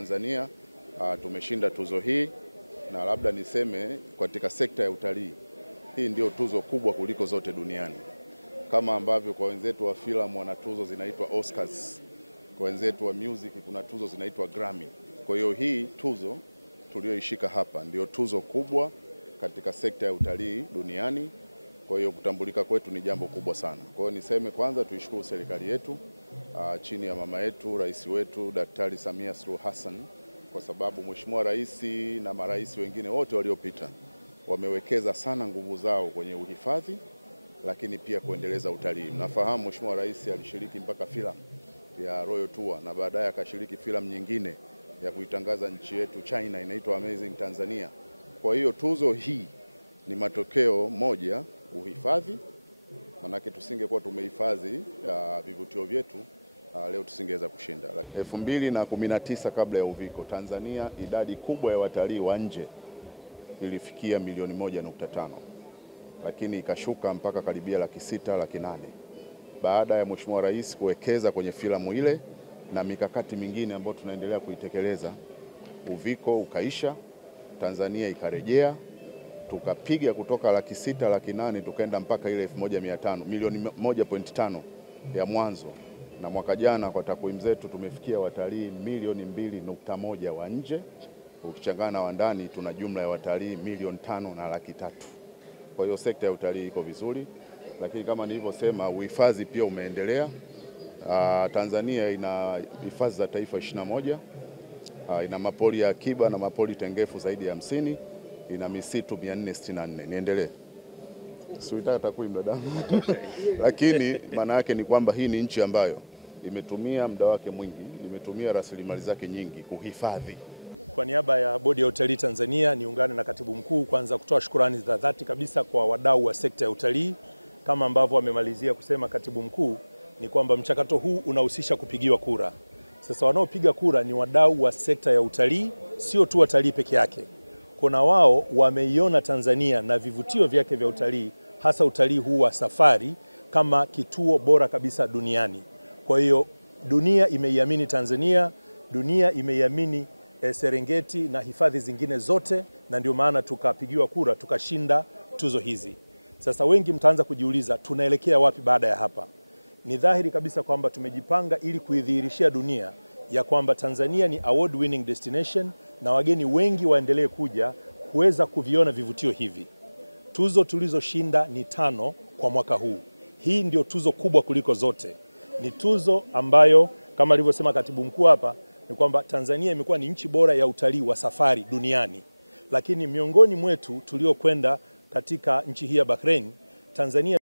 Tanzania tumeshinda tuzo hii, na labda niseme katika sekta ya utalii hii ndio tuzo kubwa kuliko zote duniani. Kama ambavyo kwa wenzetu wa filamu wana tuzo zinaitwa Oscars, kwa wenzetu wa music kuna tuzo zinaitwa Grammy. Kwa hiyo hii tuzo tulioishika hapa ndio tuzo kubwa katika sekta ya utalii duniani. Kwa hiyo kutambulika kwetu ni jambo kubwa sana. Kwa hiyo niseme kwanza tuishukuru serikali yetu chini ya mama yetu, rais wetu Daktari Samia Suluhu Hassan, kwa sababu Mheshimiwa Rais na marais wengine wote waliopita wamewekeza sana nguvu zao kwenye uhifadhi, lakini pia kuendeleza utalii. Mnafahamu Mheshimiwa Rais alishiriki mpaka filamu ya Royal Tour na baadaye akashiriki filamu nyingine ya kuitangaza nchi yetu China inaitwa Amazing Tanzania. Kwa hiyo tuzo hii ni matokeo moja, uhifadhi, manake tusingekuwa tumehifadhi vivutio vyetu leo tusingeweza kushinda. 2019 kabla ya uviko, Tanzania idadi kubwa ya watalii wa nje ilifikia milioni 1.5, lakini ikashuka mpaka karibia 600,000, 800,000 baada ya Mheshimiwa Rais kuwekeza kwenye filamu ile na mikakati mingine ambayo tunaendelea kuitekeleza. Uviko ukaisha, Tanzania ikarejea, tukapiga kutoka 600,000, 800,000 tukaenda mpaka ile 1.5 milioni 1.5 ya mwanzo, na mwaka jana kwa takwimu zetu tumefikia watalii milioni 2.1 wa nje. Ukichangana na wa ndani tuna jumla ya watalii milioni 5.3. Kwa hiyo sekta ya utalii iko vizuri, lakini kama nilivyosema uhifadhi pia umeendelea. Tanzania ina hifadhi za taifa 21, ina mapori ya akiba na mapori tengefu zaidi ya 50, ina misitu 464. Niendelee? Siutaka takwimu dadangu. Lakini maana yake ni kwamba hii ni nchi ambayo imetumia muda wake mwingi, imetumia rasilimali zake nyingi kuhifadhi. Kwa niaba ya Bodi ya Utalii Tanzania niungane na Katibu Mkuu kwanza kutoa shukrani za dhati kabisa kwa wadau wa sekta ya utalii. Kama ambavyo amemalizia kusema Katibu Mkuu, ni kwamba mchakato huu unahusisha kupigiwa kura. Sasa wanaopiga kura ni wadau wa sekta ya utalii, sio tu watalii peke yake. Kuna wao wameiona Tanzania na vivutio vyake vya utalii, hasa utalii huu wa safari, kama kituo bora kabisa duniani. Kwa hiyo dunia imeiamini Tanzania, dunia imeiamini Serengeti na hifadhi zingine zote, na ndio maana tukapigiwa kura tukashinda tuzo hizi. Sasa wengi mtaanza kujiuliza tunaelekea wapi baada ya hapa? Ni dhahiri kabisa kwamba tumejipanga ili kuidhihirishia dunia ya kwamba Tanzania ni award winning destination na wageni wengi waendelee kuja kuweza kuviona vivutio hivi. Tuzo tulizoshinda ni 5 kwa mwaka huu. Hii ndio tuzo kubwa kuliko zote. Ni tuzo ambayo kama alivyosema Katibu Mkuu hapa ni kwamba Tanzania imekuwa ni nchi bora ya utalii wa safari duniani. Lakini miongoni mwetu tuliokwenda katika nchi hii ya Bahrain, Tanzania